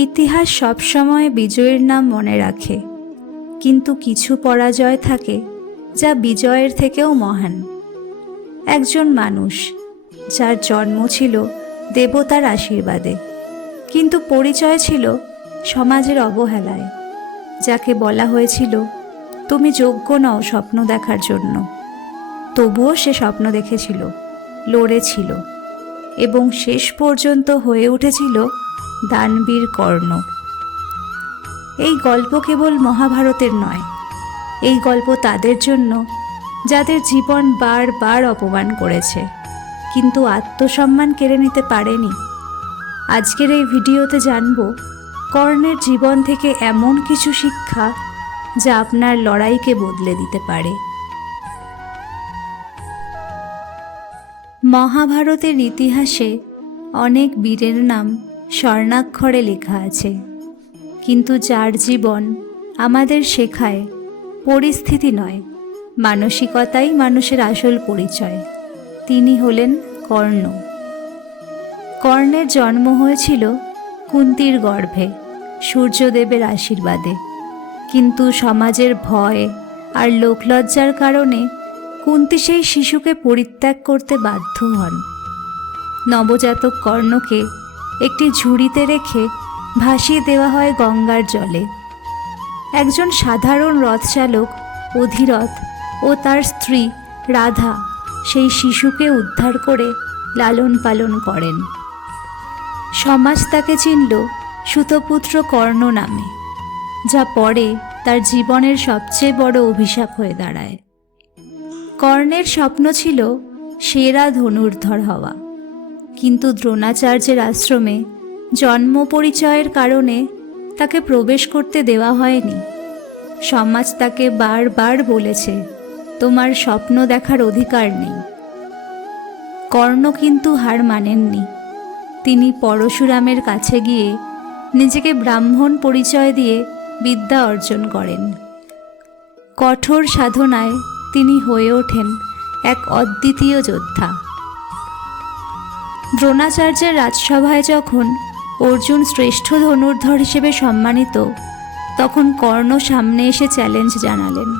ইতিহাস সবসময় বিজয়ের নাম মনে রাখে, কিন্তু কিছু পরাজয় থাকে যা বিজয়ের থেকেও মহান। একজন মানুষ যার জন্ম ছিল দেবতার আশীর্বাদে, কিন্তু পরিচয় ছিল সমাজের অবহেলায়। যাকে বলা হয়েছিল তুমি যোগ্য নও স্বপ্ন দেখার জন্য, তবুও সে স্বপ্ন দেখেছিল, লড়েছিল এবং শেষ পর্যন্ত হয়ে উঠেছিল দানবীর কর্ণ। এই গল্প কেবল মহাভারতের নয়, এই গল্প তাদের জন্য যাদের জীবন বারবার অপমান করেছে কিন্তু আত্মসম্মান কেড়ে নিতে পারেনি। আজকের এই ভিডিওতে জানব কর্ণের জীবন থেকে এমন কিছু শিক্ষা যা আপনার লড়াইকে বদলে দিতে পারে। মহাভারতের ইতিহাসে অনেক বীরের নাম স্বর্ণাক্ষরে লেখা আছে, কিন্তু যার জীবন আমাদের শেখায় পরিস্থিতি নয়, মানসিকতাই মানুষের আসল পরিচয়, তিনি হলেন কর্ণ। কর্ণের জন্ম হয়েছিল কুন্তির গর্ভে সূর্যদেবের আশীর্বাদে, কিন্তু সমাজের ভয় আর লোকলজ্জার কারণে কুন্তি সেই শিশুকে পরিত্যাগ করতে বাধ্য হন। নবজাতক কর্ণকে একটি ঝুড়িতে রেখে ভাসিয়ে দেওয়া হয় গঙ্গার জলে। একজন সাধারণ রথচালক অধিরথ ও তার স্ত্রী রাধা সেই শিশুকে উদ্ধার করে লালন পালন করেন। সমাজ তাকে চিনল সুতপুত্র কর্ণ নামে, যা পরে তার জীবনের সবচেয়ে বড় অভিশাপ হয়ে দাঁড়ায়। কর্ণের স্বপ্ন ছিল সেরা ধনুর্ধর হওয়া, কিন্তু দ্রোণাচার্যের আশ্রমে জন্ম পরিচয়ের কারণে তাকে প্রবেশ করতে দেওয়া হয়নি। সমাজ তাকে বারবার বলেছে তোমার স্বপ্ন দেখার অধিকার নেই। কর্ণ কিন্তু হার মানেননি। তিনি পরশুরামের কাছে গিয়ে নিজেকে ব্রাহ্মণ পরিচয় দিয়ে বিদ্যা অর্জন করেন। কঠোর সাধনায় তিনি হয়ে ওঠেন এক অদ্বিতীয় যোদ্ধা। দ্রোণাচার্যের রাজসভায় যখন অর্জুন শ্রেষ্ঠ ধনুর্ধর হিসেবে সম্মানিত, তখন কর্ণ সামনে এসে চ্যালেঞ্জ জানালেন,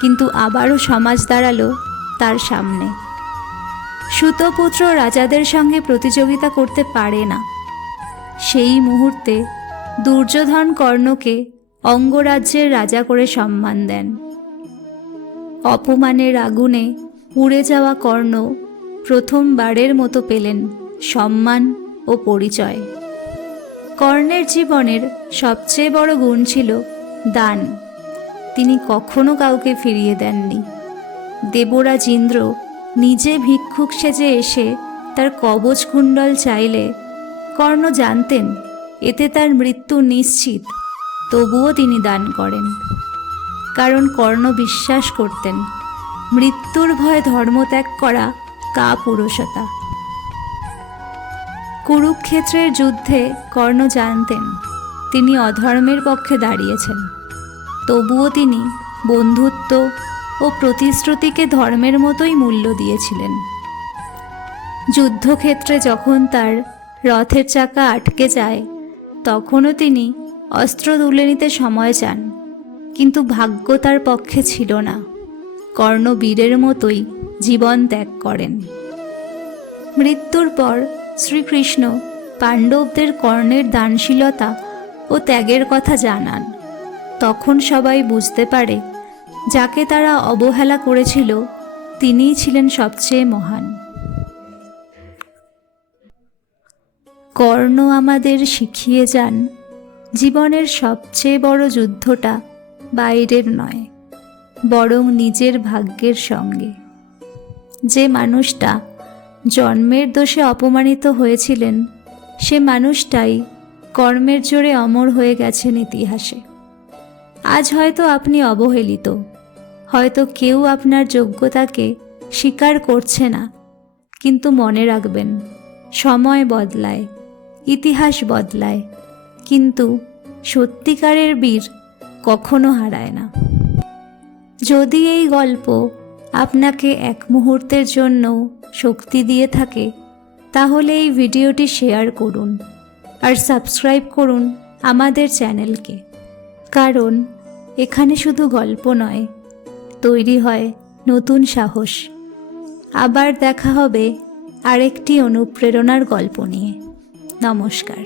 কিন্তু আবারও সমাজ দাঁড়ালো তার সামনে। সুতপুত্র রাজাদের সঙ্গে প্রতিযোগিতা করতে পারে না। সেই মুহূর্তে দুর্যোধন কর্ণকে অঙ্গরাজ্যের রাজা করে সম্মান দেন। অপমানের আগুনে পুড়ে যাওয়া কর্ণ প্রথমবারের মতো পেলেন সম্মান ও পরিচয়। কর্ণের জীবনের সবচেয়ে বড় গুণ ছিল দান। তিনি কখনো কাউকে ফিরিয়ে দেননি। দেবরাজ ইন্দ্র নিজে ভিক্ষুক সেজে এসে তার কবচ কুণ্ডল চাইলে কর্ণ জানতেন এতে তার মৃত্যু নিশ্চিত, তবুও তিনি দান করেন। কারণ কর্ণ বিশ্বাস করতেন মৃত্যুর ভয়ে ধর্মত্যাগ করা কাপুরুষতা। কুরুক্ষেত্রের যুদ্ধে কর্ণ জানতেন তিনি অধর্মের পক্ষে দাঁড়িয়েছেন, তবুও তিনি বন্ধুত্ব ও প্রতিশ্রুতিকে ধর্মের মতোই মূল্য দিয়েছিলেন। যুদ্ধক্ষেত্রে যখন তার রথের চাকা আটকে যায়, তখনও তিনি অস্ত্র তুলে নিতে সময় চান, কিন্তু ভাগ্য তার পক্ষে ছিল না। কর্ণ বীরের মতোই জীবন ত্যাগ করেন। মৃত্যুর পর শ্রীকৃষ্ণ পাণ্ডবদের কর্ণের দানশীলতা ও ত্যাগের কথা জানান। তখন সবাই বুঝতে পারে যাকে তারা অবহেলা করেছিল তিনিই ছিলেন সবচেয়ে মহান। কর্ণ আমাদের শিখিয়ে যান জীবনের সবচেয়ে বড় যুদ্ধটা বাইরের নয়, বরং নিজের ভাগ্যের সঙ্গে। যে মানুষটা জন্মের দোষে অপমানিত হয়েছিলেন, সে মানুষটাই কর্মের জোরে অমর হয়ে গেছেন ইতিহাসে। আজ হয়তো আপনি অবহেলিত, হয়তো কেউ আপনার যোগ্যতাকে স্বীকার করছে না, কিন্তু মনে রাখবেন সময় বদলায়, ইতিহাস বদলায়, কিন্তু সত্যিকারের বীর কখনো হারায় না। যদি এই গল্প আপনাকে এক মুহূর্তের জন্য শক্তি দিয়ে থাকে, তাহলে এই ভিডিওটি শেয়ার করুন আর সাবস্ক্রাইব করুন আমাদের চ্যানেলকে, কারণ এখানে শুধু গল্প নয়, তৈরি হয় নতুন সাহস। আবার দেখা হবে আরেকটি অনুপ্রেরণার গল্প নিয়ে। নমস্কার।